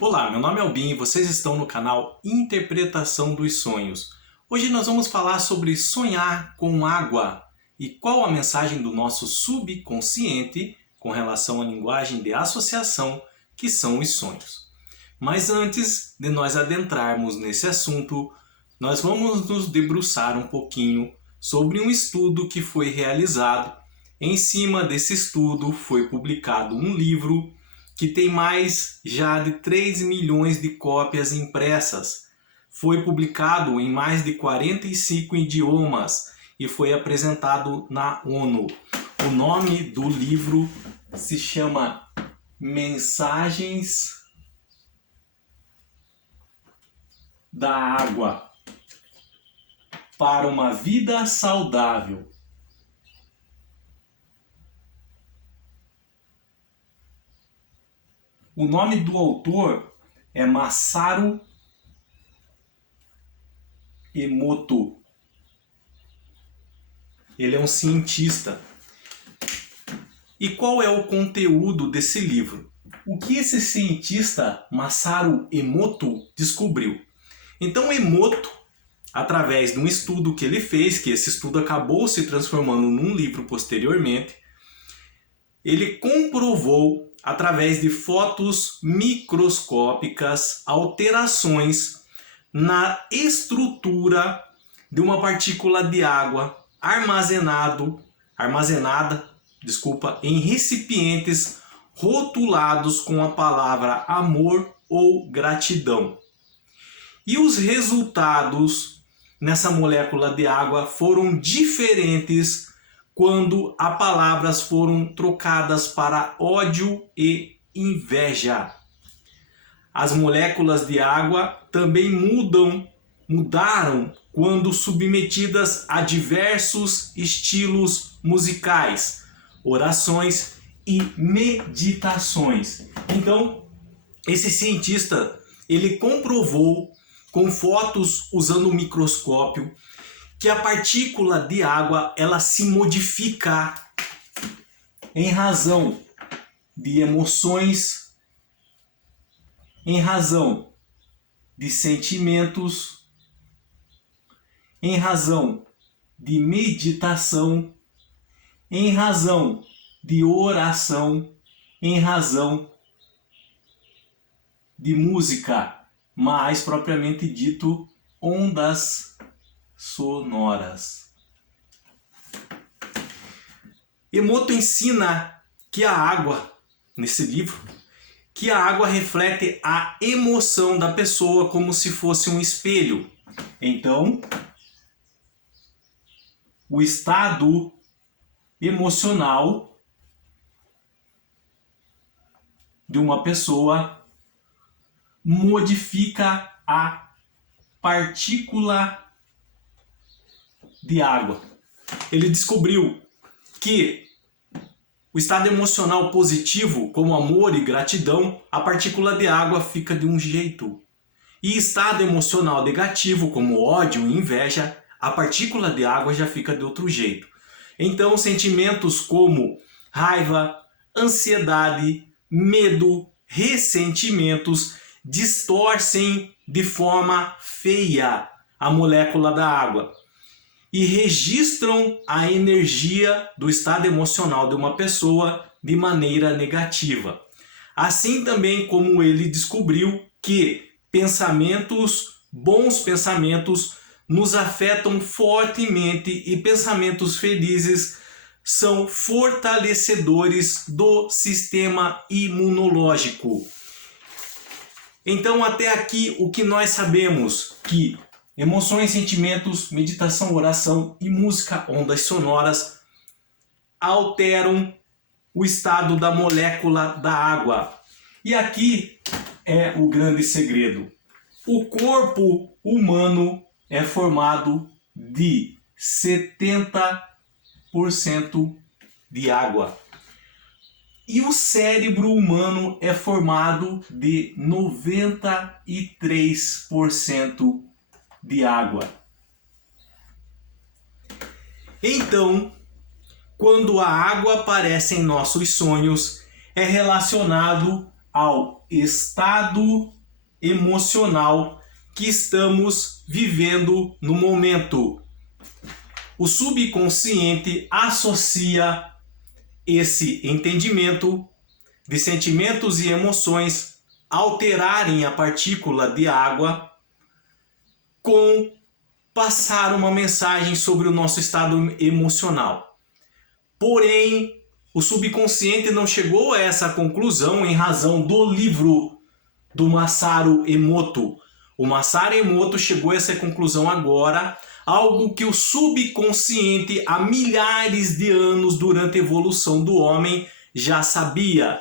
Olá, meu nome é Albin e vocês estão no canal Interpretação dos Sonhos. Hoje nós vamos falar sobre sonhar com água e qual a mensagem do nosso subconsciente com relação à linguagem de associação que são os sonhos. Mas antes de nós adentrarmos nesse assunto, nós vamos nos debruçar um pouquinho sobre um estudo que foi realizado. Em cima desse estudo foi publicado um livro que tem mais já de 3 milhões de cópias impressas. Foi publicado em mais de 45 idiomas e foi apresentado na ONU. O nome do livro se chama Mensagens da Água para uma Vida Saudável. O nome do autor é Masaru Emoto. Ele é um cientista. E qual é o conteúdo desse livro? O que esse cientista Masaru Emoto descobriu? Então Emoto, através de um estudo que ele fez, que esse estudo acabou se transformando num livro posteriormente, ele comprovou através de fotos microscópicas alterações na estrutura de uma partícula de água armazenada, em recipientes rotulados com a palavra amor ou gratidão. E os resultados nessa molécula de água foram diferentes quando as palavras foram trocadas para ódio e inveja. As moléculas de água também mudaram quando submetidas a diversos estilos musicais, orações e meditações. Então, esse cientista, ele comprovou com fotos usando o microscópio que a partícula de água ela se modifica em razão de emoções, em razão de sentimentos, em razão de meditação, em razão de oração, em razão de música, mais propriamente dito, ondas sonoras. Emoto ensina que a água, nesse livro, que a água reflete a emoção da pessoa como se fosse um espelho. Então, o estado emocional de uma pessoa modifica a partícula de água. Ele descobriu que o estado emocional positivo, como amor e gratidão, a partícula de água fica de um jeito. E estado emocional negativo, como ódio e inveja, a partícula de água já fica de outro jeito. Então, sentimentos como raiva, ansiedade, medo, ressentimentos distorcem de forma feia a molécula da água e registram a energia do estado emocional de uma pessoa de maneira negativa. Assim também como ele descobriu que bons pensamentos nos afetam fortemente e pensamentos felizes são fortalecedores do sistema imunológico. Então até aqui o que nós sabemos que emoções, sentimentos, meditação, oração e música, ondas sonoras, alteram o estado da molécula da água. E aqui é o grande segredo. O corpo humano é formado de 70% de água. E o cérebro humano é formado de 93% de água. Então, quando a água aparece em nossos sonhos, é relacionado ao estado emocional que estamos vivendo no momento. O subconsciente associa esse entendimento de sentimentos e emoções alterarem a partícula de água com passar uma mensagem sobre o nosso estado emocional. Porém, o subconsciente não chegou a essa conclusão em razão do livro do Masaru Emoto. O Masaru Emoto chegou a essa conclusão agora, algo que o subconsciente há milhares de anos durante a evolução do homem já sabia.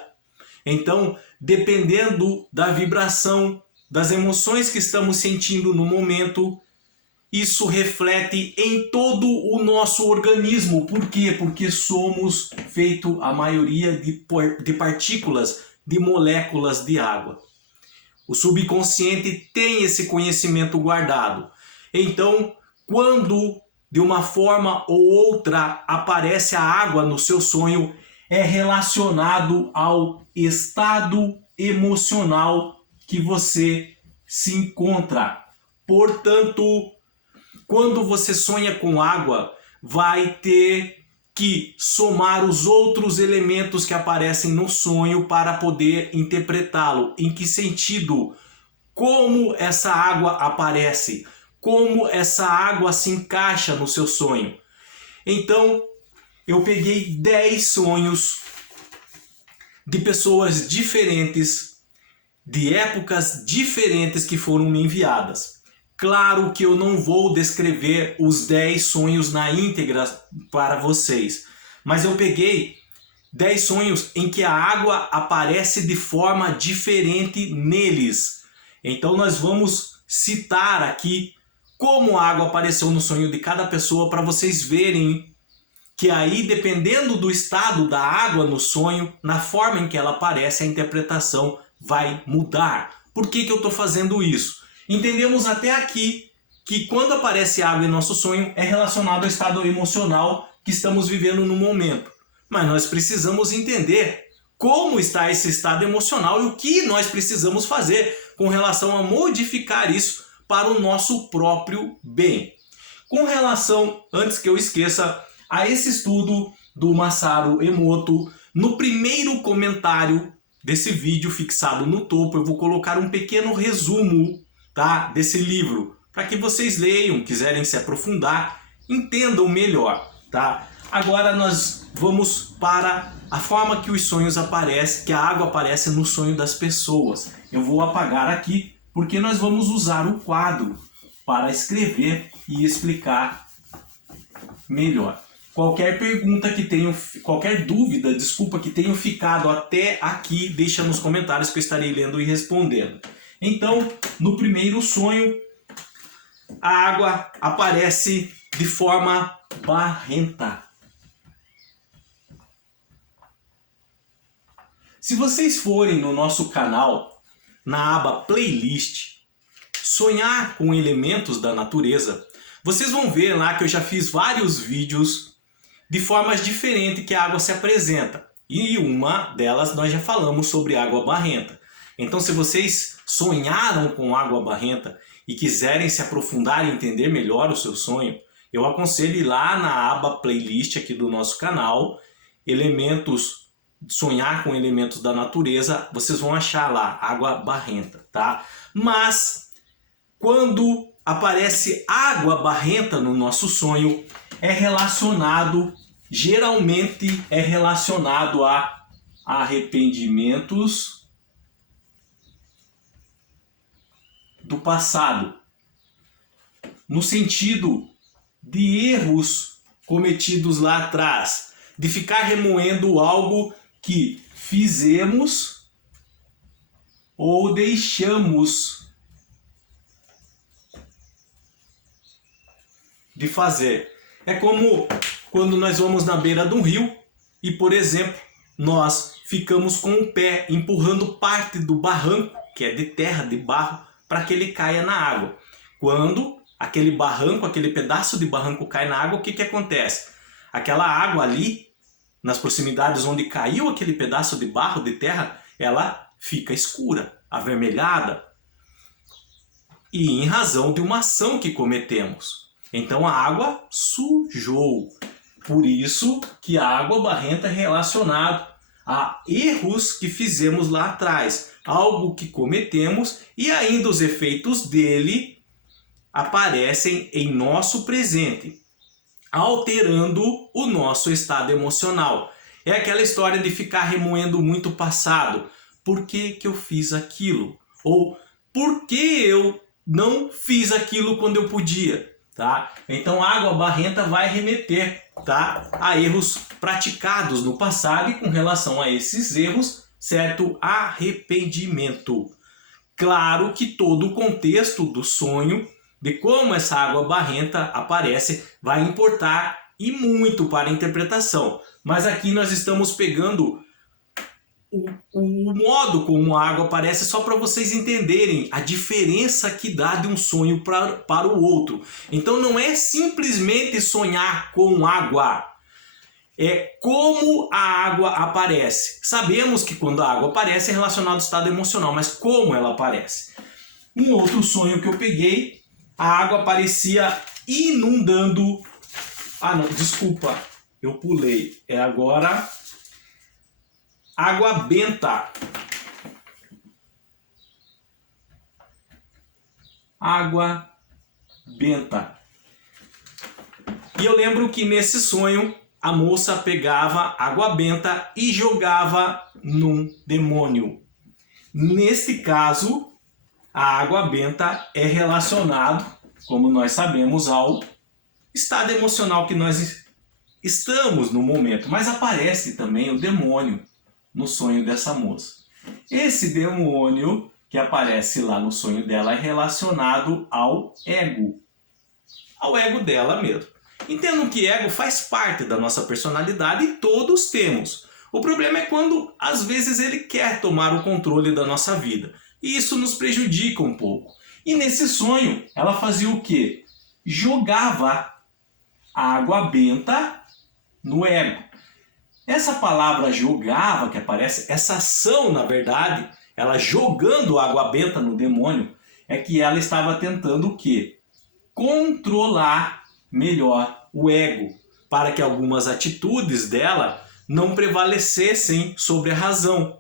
Então, dependendo da vibração, das emoções que estamos sentindo no momento, isso reflete em todo o nosso organismo. Por quê? Porque somos feito a maioria de partículas, de moléculas de água. O subconsciente tem esse conhecimento guardado. Então, quando de uma forma ou outra aparece a água no seu sonho, é relacionado ao estado emocional que você se encontra. Portanto, quando você sonha com água, vai ter que somar os outros elementos que aparecem no sonho para poder interpretá-lo. Em que sentido? Como essa água aparece? Como essa água se encaixa no seu sonho? Então, eu peguei 10 sonhos de pessoas diferentes, de épocas diferentes que foram me enviadas. Claro que eu não vou descrever os 10 sonhos na íntegra para vocês, mas eu peguei 10 sonhos em que a água aparece de forma diferente neles. Então nós vamos citar aqui como a água apareceu no sonho de cada pessoa para vocês verem que aí, dependendo do estado da água no sonho, na forma em que ela aparece, a interpretação vai mudar. Por que eu estou fazendo isso? Entendemos até aqui que quando aparece água em nosso sonho é relacionado ao estado emocional que estamos vivendo no momento. Mas nós precisamos entender como está esse estado emocional e o que nós precisamos fazer com relação a modificar isso para o nosso próprio bem. Com relação, antes que eu esqueça, a esse estudo do Masaru Emoto, no primeiro comentário desse vídeo fixado no topo, eu vou colocar um pequeno resumo, tá, desse livro, para que vocês leiam, quiserem se aprofundar, entendam melhor, tá? Agora nós vamos para a forma que os sonhos aparecem, que a água aparece no sonho das pessoas. Eu vou apagar aqui, porque nós vamos usar o quadro para escrever e explicar melhor. Qualquer pergunta que tenham, qualquer dúvida, desculpa, que tenham ficado até aqui, deixa nos comentários que eu estarei lendo e respondendo. Então, no primeiro sonho, a água aparece de forma barrenta. Se vocês forem no nosso canal, na aba Playlist, Sonhar com Elementos da Natureza, vocês vão ver lá que eu já fiz vários vídeos de formas diferentes que a água se apresenta. E uma delas nós já falamos sobre água barrenta. Então, se vocês sonharam com água barrenta e quiserem se aprofundar e entender melhor o seu sonho, eu aconselho ir lá na aba Playlist aqui do nosso canal, Elementos, Sonhar com Elementos da Natureza, vocês vão achar lá, água barrenta, tá? Mas, quando aparece água barrenta no nosso sonho, geralmente é relacionado a arrependimentos do passado, no sentido de erros cometidos lá atrás, de ficar remoendo algo que fizemos ou deixamos de fazer. É como quando nós vamos na beira de um rio e, por exemplo, nós ficamos com o pé empurrando parte do barranco, que é de terra, de barro, para que ele caia na água. Quando aquele barranco, aquele pedaço de barranco cai na água, o que acontece? Aquela água ali, nas proximidades onde caiu aquele pedaço de barro, de terra, ela fica escura, avermelhada, e em razão de uma ação que cometemos. Então a água sujou. Por isso que a água barrenta é relacionada a erros que fizemos lá atrás, algo que cometemos e ainda os efeitos dele aparecem em nosso presente, alterando o nosso estado emocional. É aquela história de ficar remoendo muito o passado. Por que que eu fiz aquilo? Ou por que eu não fiz aquilo quando eu podia? Tá? Então a água barrenta vai remeter, tá, a erros praticados no passado e com relação a esses erros, certo arrependimento. Claro que todo o contexto do sonho, de como essa água barrenta aparece, vai importar e muito para a interpretação. Mas aqui nós estamos pegando o modo como a água aparece só para vocês entenderem a diferença que dá de um sonho para o outro. Então não é simplesmente sonhar com água, é como a água aparece. Sabemos que quando a água aparece é relacionado ao estado emocional, mas como ela aparece? Um outro sonho que eu peguei, a água aparecia inundando... Ah não, desculpa, eu pulei. É agora... água benta. Água benta. E eu lembro que nesse sonho a moça pegava água benta e jogava num demônio. Neste caso, a água benta é relacionado, como nós sabemos, ao estado emocional que nós estamos no momento. Mas aparece também o demônio no sonho dessa moça. Esse demônio que aparece lá no sonho dela é relacionado ao ego dela mesmo. Entendam que ego faz parte da nossa personalidade e todos temos. O problema é quando às vezes ele quer tomar o controle da nossa vida. E isso nos prejudica um pouco. E nesse sonho ela fazia o quê? Jogava água benta no ego. Essa palavra jogava que aparece, essa ação na verdade, ela jogando água benta no demônio, é que ela estava tentando o quê? Controlar melhor o ego, para que algumas atitudes dela não prevalecessem sobre a razão.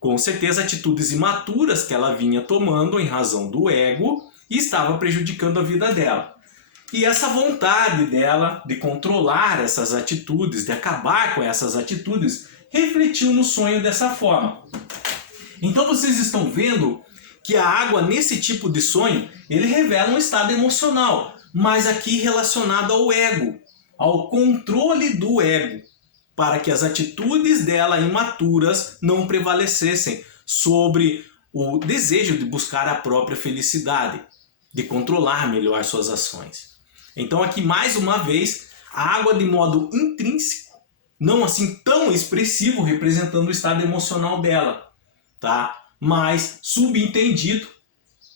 Com certeza atitudes imaturas que ela vinha tomando em razão do ego e estava prejudicando a vida dela. E essa vontade dela de controlar essas atitudes, de acabar com essas atitudes, refletiu no sonho dessa forma. Então vocês estão vendo que a água nesse tipo de sonho, ele revela um estado emocional, mas aqui relacionado ao ego, ao controle do ego, para que as atitudes dela imaturas não prevalecessem sobre o desejo de buscar a própria felicidade, de controlar melhor suas ações. Então aqui mais uma vez, a água de modo intrínseco, não assim tão expressivo, representando o estado emocional dela, tá? Mas subentendido,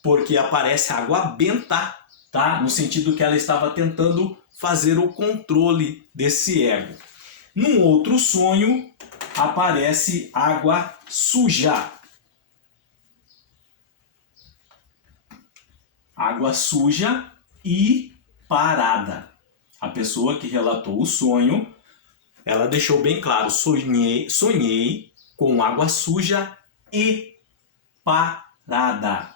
porque aparece água benta, tá? No sentido que ela estava tentando fazer o controle desse ego. Num outro sonho, aparece água suja. Água suja e parada. A pessoa que relatou o sonho, ela deixou bem claro, sonhei com água suja e parada.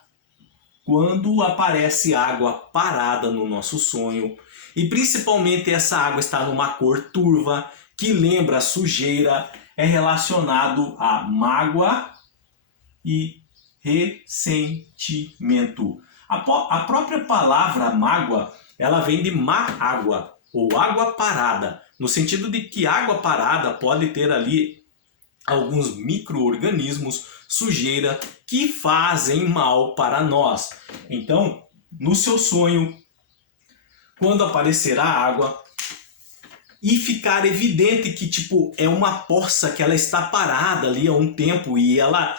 Quando aparece água parada no nosso sonho, e principalmente essa água está numa cor turva, que lembra a sujeira, é relacionado a mágoa e ressentimento. A própria palavra mágoa, ela vem de má água, ou água parada, no sentido de que água parada pode ter ali alguns micro-organismos, sujeira, que fazem mal para nós. Então, no seu sonho, quando aparecer a água e ficar evidente que tipo é uma poça que ela está parada ali há um tempo e ela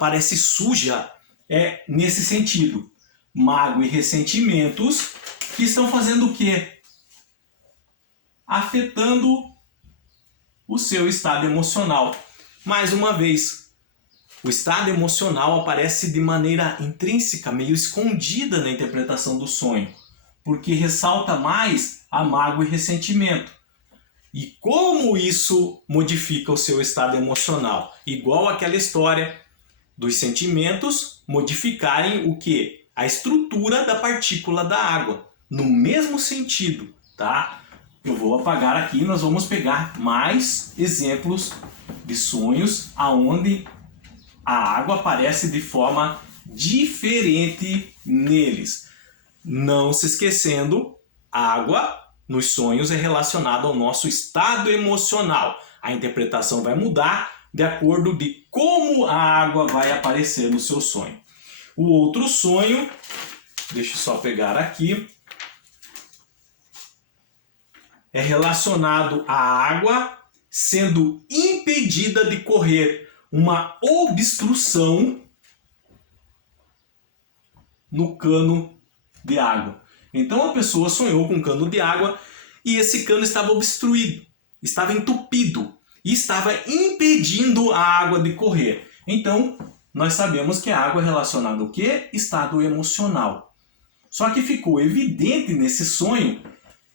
parece suja, é nesse sentido. Mágoa e ressentimentos que estão fazendo o quê? Afetando o seu estado emocional. Mais uma vez, o estado emocional aparece de maneira intrínseca, meio escondida na interpretação do sonho, porque ressalta mais a mágoa e ressentimento. E como isso modifica o seu estado emocional? Igual aquela história dos sentimentos modificarem o quê? A estrutura da partícula da água. No mesmo sentido, tá? Eu vou apagar aqui e nós vamos pegar mais exemplos de sonhos aonde a água aparece de forma diferente neles. Não se esquecendo, a água nos sonhos é relacionada ao nosso estado emocional. A interpretação vai mudar de acordo de como a água vai aparecer no seu sonho. O outro sonho, deixa eu só pegar aqui, é relacionado à água sendo impedida de correr, uma obstrução no cano de água. Então a pessoa sonhou com um cano de água e esse cano estava obstruído, estava entupido e estava impedindo a água de correr. Então nós sabemos que a água é relacionada ao quê? Estado emocional. Só que ficou evidente nesse sonho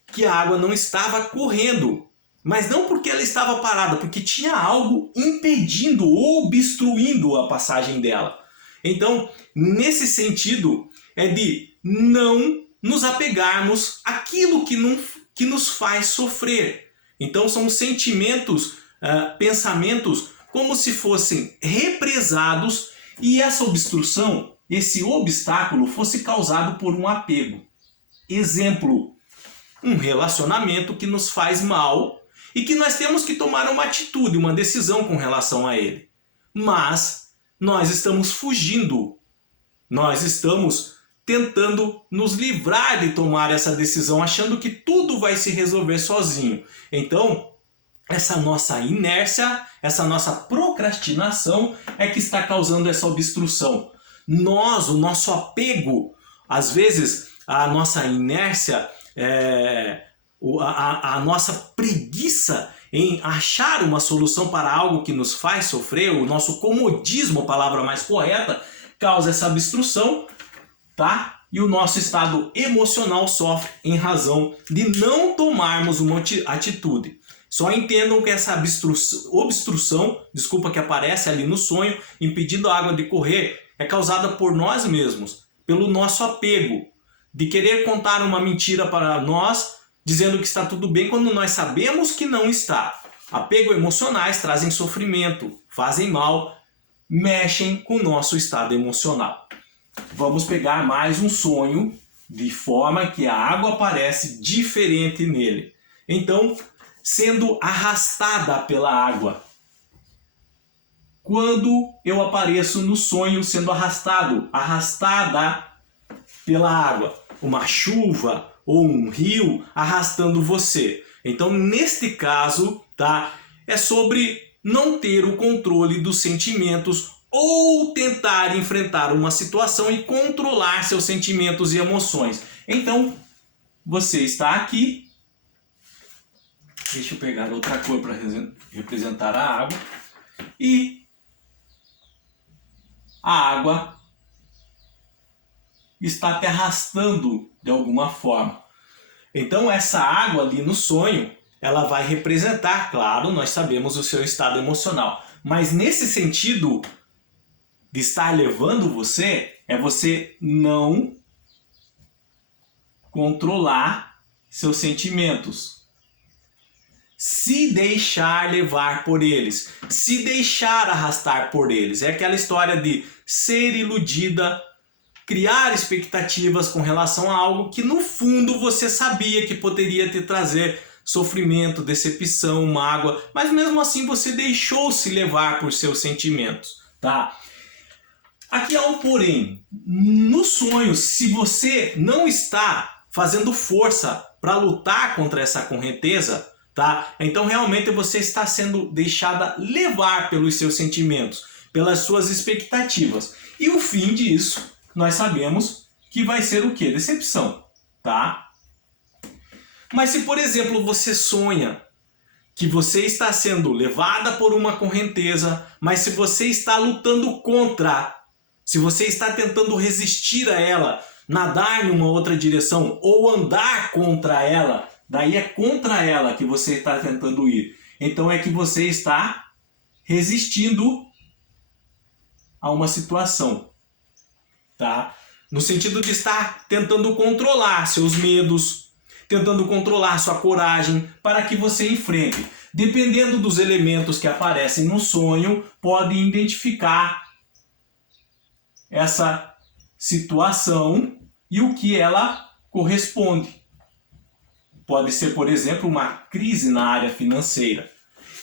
que a água não estava correndo, mas não porque ela estava parada, porque tinha algo impedindo, obstruindo a passagem dela. Então, nesse sentido, é de não nos apegarmos àquilo que nos faz sofrer. Então, são sentimentos, pensamentos como se fossem represados e essa obstrução, esse obstáculo fosse causado por um apego. Exemplo, um relacionamento que nos faz mal e que nós temos que tomar uma atitude, uma decisão com relação a ele. Mas nós estamos fugindo, nós estamos tentando nos livrar de tomar essa decisão, achando que tudo vai se resolver sozinho. Então, essa nossa inércia, essa nossa procrastinação é que está causando essa obstrução. Nós, o nosso apego, às vezes a nossa inércia, a nossa preguiça em achar uma solução para algo que nos faz sofrer, o nosso comodismo, a palavra mais correta, causa essa obstrução, tá? E o nosso estado emocional sofre em razão de não tomarmos uma atitude. Só entendam que essa obstrução, que aparece ali no sonho, impedindo a água de correr, é causada por nós mesmos, pelo nosso apego, de querer contar uma mentira para nós, dizendo que está tudo bem quando nós sabemos que não está. Apego emocionais trazem sofrimento, fazem mal, mexem com o nosso estado emocional. Vamos pegar mais um sonho de forma que a água aparece diferente nele. Então, sendo arrastada pela água. Quando eu apareço no sonho sendo arrastada pela água, uma chuva ou um rio arrastando você. Então, neste caso, tá? É sobre não ter o controle dos sentimentos ou tentar enfrentar uma situação e controlar seus sentimentos e emoções. Então, você está aqui. Deixa eu pegar outra cor para representar a água. E a água está te arrastando de alguma forma. Então essa água ali no sonho, ela vai representar, claro, nós sabemos o seu estado emocional. Mas nesse sentido de estar levando você, é você não controlar seus sentimentos. Se deixar levar por eles, se deixar arrastar por eles. É aquela história de ser iludida, criar expectativas com relação a algo que no fundo você sabia que poderia te trazer sofrimento, decepção, mágoa, mas mesmo assim você deixou-se levar por seus sentimentos, tá? Aqui há um porém. No sonho, se você não está fazendo força para lutar contra essa correnteza, tá? Então realmente você está sendo deixada levar pelos seus sentimentos, pelas suas expectativas. E o fim disso, nós sabemos que vai ser o quê? Decepção, tá? Mas se, por exemplo, você sonha que você está sendo levada por uma correnteza, mas se você está lutando contra, se você está tentando resistir a ela, nadar em uma outra direção ou andar contra ela, daí é contra ela que você está tentando ir. Então é que você está resistindo a uma situação, tá? No sentido de estar tentando controlar seus medos, tentando controlar sua coragem para que você enfrente. Dependendo dos elementos que aparecem no sonho, pode identificar essa situação e o que ela corresponde. Pode ser, por exemplo, uma crise na área financeira.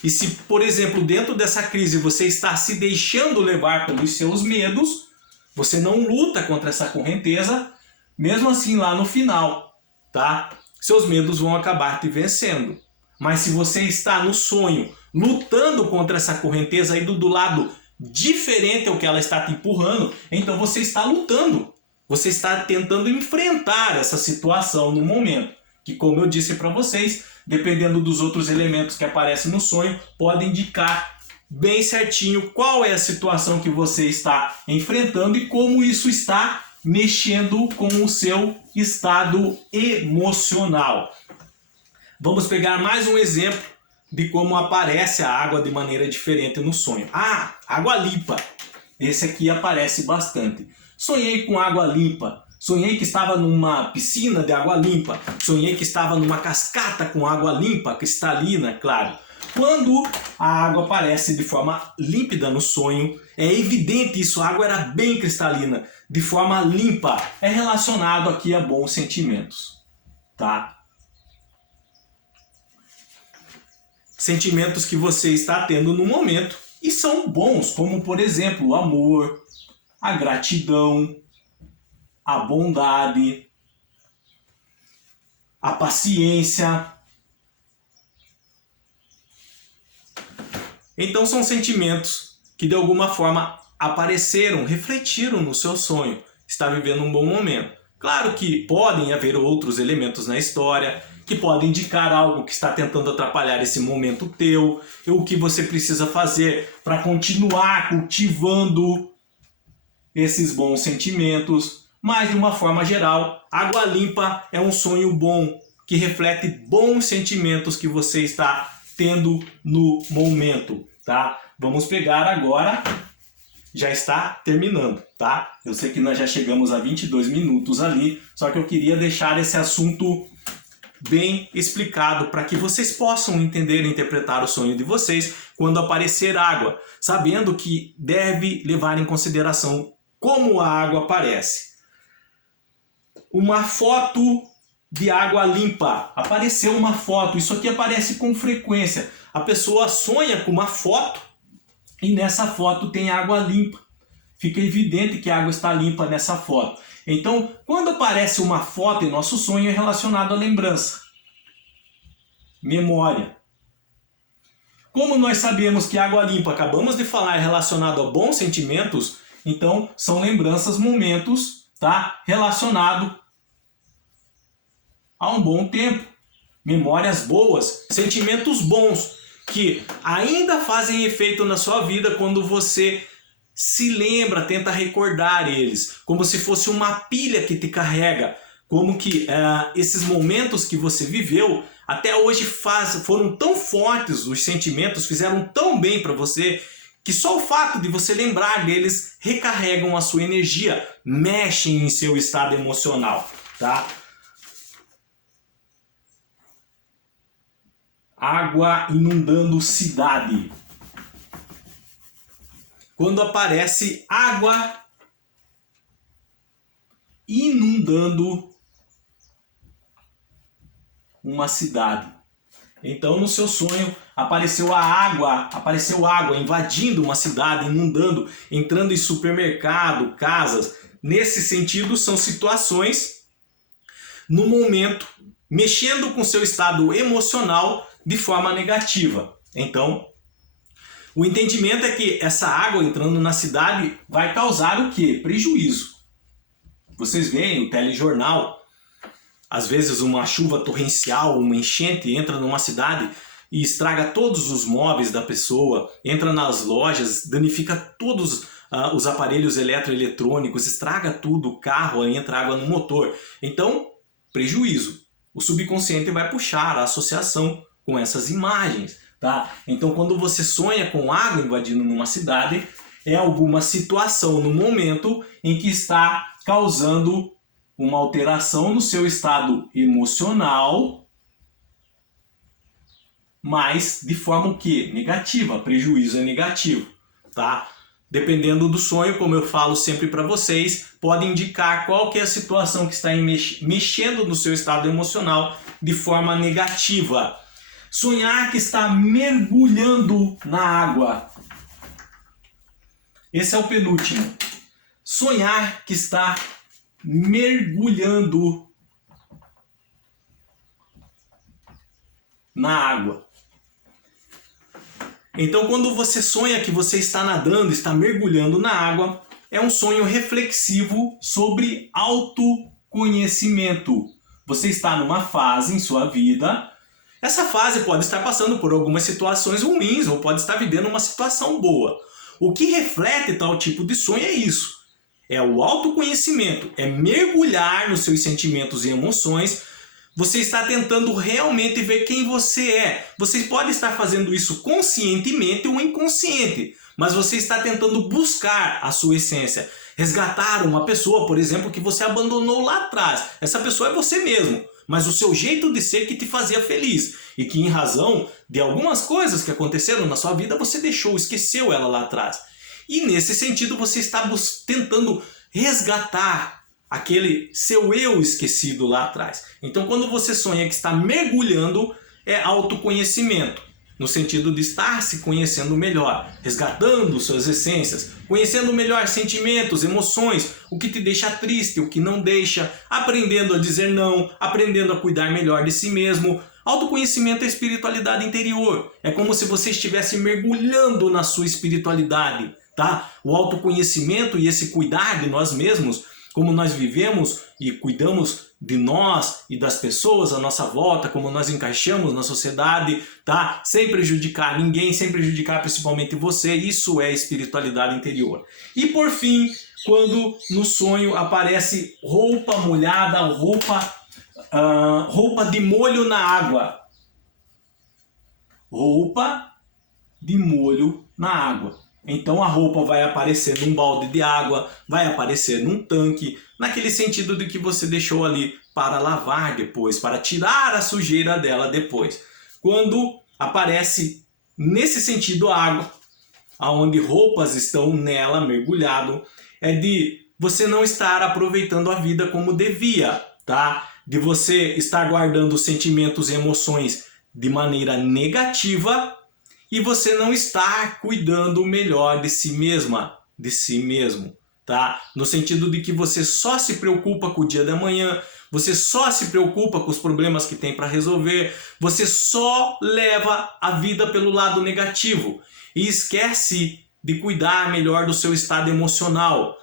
E se, por exemplo, dentro dessa crise você está se deixando levar pelos seus medos, você não luta contra essa correnteza, mesmo assim lá no final, tá? Seus medos vão acabar te vencendo. Mas se você está no sonho lutando contra essa correnteza, indo do lado diferente ao que ela está te empurrando, então você está lutando. Você está tentando enfrentar essa situação no momento. Que, como eu disse para vocês, dependendo dos outros elementos que aparecem no sonho, pode indicar bem certinho qual é a situação que você está enfrentando e como isso está mexendo com o seu estado emocional. Vamos pegar mais um exemplo de como aparece a água de maneira diferente no sonho. Ah, água limpa. Esse aqui aparece bastante. Sonhei com água limpa. Sonhei que estava numa piscina de água limpa. Sonhei que estava numa cascata com água limpa, cristalina, claro. Quando a água aparece de forma límpida no sonho, é evidente isso, a água era bem cristalina, de forma limpa. É relacionado aqui a bons sentimentos, tá? Sentimentos que você está tendo no momento e são bons, como por exemplo o amor, a gratidão, a bondade, a paciência. Então são sentimentos que de alguma forma apareceram, refletiram no seu sonho. Está vivendo um bom momento. Claro que podem haver outros elementos na história que podem indicar algo que está tentando atrapalhar esse momento teu, e o que você precisa fazer para continuar cultivando esses bons sentimentos. Mas de uma forma geral, água limpa é um sonho bom, que reflete bons sentimentos que você está tendo no momento, tá? Vamos pegar agora, já está terminando, tá? Eu sei que nós já chegamos a 22 minutos ali, só que eu queria deixar esse assunto bem explicado para que vocês possam entender e interpretar o sonho de vocês quando aparecer água, sabendo que deve levar em consideração como a água aparece. Uma foto de água limpa. Apareceu uma foto. Isso aqui aparece com frequência. A pessoa sonha com uma foto e nessa foto tem água limpa. Fica evidente que a água está limpa nessa foto. Então, quando aparece uma foto em nosso sonho, é relacionado à lembrança, memória. Como nós sabemos que água limpa, acabamos de falar, é relacionado a bons sentimentos, então são lembranças, momentos, tá? Relacionado a um bom tempo, memórias boas, sentimentos bons que ainda fazem efeito na sua vida quando você se lembra, tenta recordar eles, como se fosse uma pilha que te carrega, como que esses momentos que você viveu até hoje foram tão fortes, os sentimentos fizeram tão bem para você, que só o fato de você lembrar deles recarregam a sua energia, mexem em seu estado emocional, tá? Água inundando cidade. Quando aparece água inundando uma cidade. Então no seu sonho apareceu água invadindo uma cidade, inundando, entrando em supermercado, casas. Nesse sentido, são situações no momento mexendo com seu estado emocional de forma negativa. Então, o entendimento é que essa água entrando na cidade vai causar o quê? Prejuízo. Vocês veem no telejornal, às vezes uma chuva torrencial, uma enchente entra numa cidade, e estraga todos os móveis da pessoa, entra nas lojas, danifica todos os aparelhos eletroeletrônicos, estraga tudo, o carro, aí entra água no motor. Então, prejuízo. O subconsciente vai puxar a associação com essas imagens, tá? Então, quando você sonha com água invadindo numa cidade, é alguma situação no momento em que está causando uma alteração no seu estado emocional, mas de forma o quê? Negativa, prejuízo é negativo, tá? Dependendo do sonho, como eu falo sempre para vocês, pode indicar qual que é a situação que está mexendo no seu estado emocional de forma negativa. Sonhar que está mergulhando na água. Esse é o penúltimo. Sonhar que está mergulhando na água. Então, quando você sonha que você está nadando, está mergulhando na água, é um sonho reflexivo sobre autoconhecimento. Você está numa fase em sua vida. Essa fase pode estar passando por algumas situações ruins ou pode estar vivendo uma situação boa. O que reflete tal tipo de sonho é isso. É o autoconhecimento, é mergulhar nos seus sentimentos e emoções. Você está tentando realmente ver quem você é. Você pode estar fazendo isso conscientemente ou inconsciente, mas você está tentando buscar a sua essência. Resgatar uma pessoa, por exemplo, que você abandonou lá atrás. Essa pessoa é você mesmo, mas o seu jeito de ser que te fazia feliz. E que em razão de algumas coisas que aconteceram na sua vida, você esqueceu ela lá atrás. E nesse sentido você está tentando resgatar aquele seu eu esquecido lá atrás. Então, quando você sonha que está mergulhando, é autoconhecimento, no sentido de estar se conhecendo melhor, resgatando suas essências, conhecendo melhor sentimentos, emoções, o que te deixa triste, o que não deixa, aprendendo a dizer não, aprendendo a cuidar melhor de si mesmo. Autoconhecimento é espiritualidade interior. É como se você estivesse mergulhando na sua espiritualidade, tá? O autoconhecimento e esse cuidar de nós mesmos, como nós vivemos e cuidamos de nós e das pessoas à nossa volta, como nós encaixamos na sociedade, tá? Sem prejudicar ninguém, sem prejudicar principalmente você, isso é espiritualidade interior. E por fim, quando no sonho aparece roupa molhada, roupa de molho na água. Roupa de molho na água. Então a roupa vai aparecer num balde de água, vai aparecer num tanque, naquele sentido de que você deixou ali para lavar depois, para tirar a sujeira dela depois. Quando aparece nesse sentido a água, onde roupas estão nela mergulhado, é de você não estar aproveitando a vida como devia, tá? De você estar guardando sentimentos e emoções de maneira negativa, e você não está cuidando melhor de si mesma, de si mesmo, tá? No sentido de que você só se preocupa com o dia da manhã, você só se preocupa com os problemas que tem para resolver, você só leva a vida pelo lado negativo e esquece de cuidar melhor do seu estado emocional.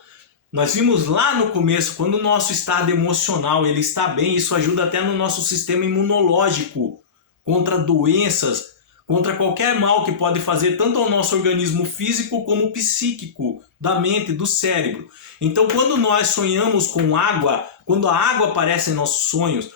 Nós vimos lá no começo, quando o nosso estado emocional ele está bem, isso ajuda até no nosso sistema imunológico, contra doenças, contra qualquer mal que pode fazer tanto ao nosso organismo físico como psíquico, da mente, do cérebro. Então, quando nós sonhamos com água, quando a água aparece em nossos sonhos,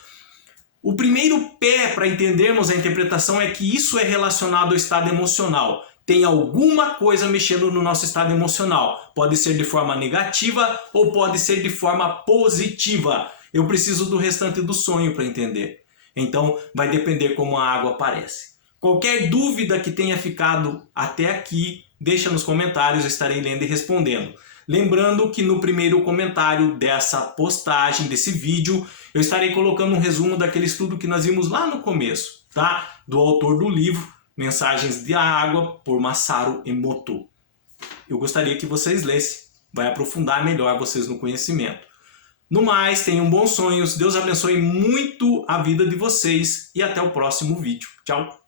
o primeiro pé para entendermos a interpretação é que isso é relacionado ao estado emocional. Tem alguma coisa mexendo no nosso estado emocional. Pode ser de forma negativa ou pode ser de forma positiva. Eu preciso do restante do sonho para entender. Então, vai depender como a água aparece. Qualquer dúvida que tenha ficado até aqui, deixa nos comentários, eu estarei lendo e respondendo. Lembrando que no primeiro comentário dessa postagem, desse vídeo, eu estarei colocando um resumo daquele estudo que nós vimos lá no começo, tá? Do autor do livro Mensagens da Água, por Masaru Emoto. Eu gostaria que vocês lessem, vai aprofundar melhor vocês no conhecimento. No mais, tenham bons sonhos, Deus abençoe muito a vida de vocês e até o próximo vídeo. Tchau!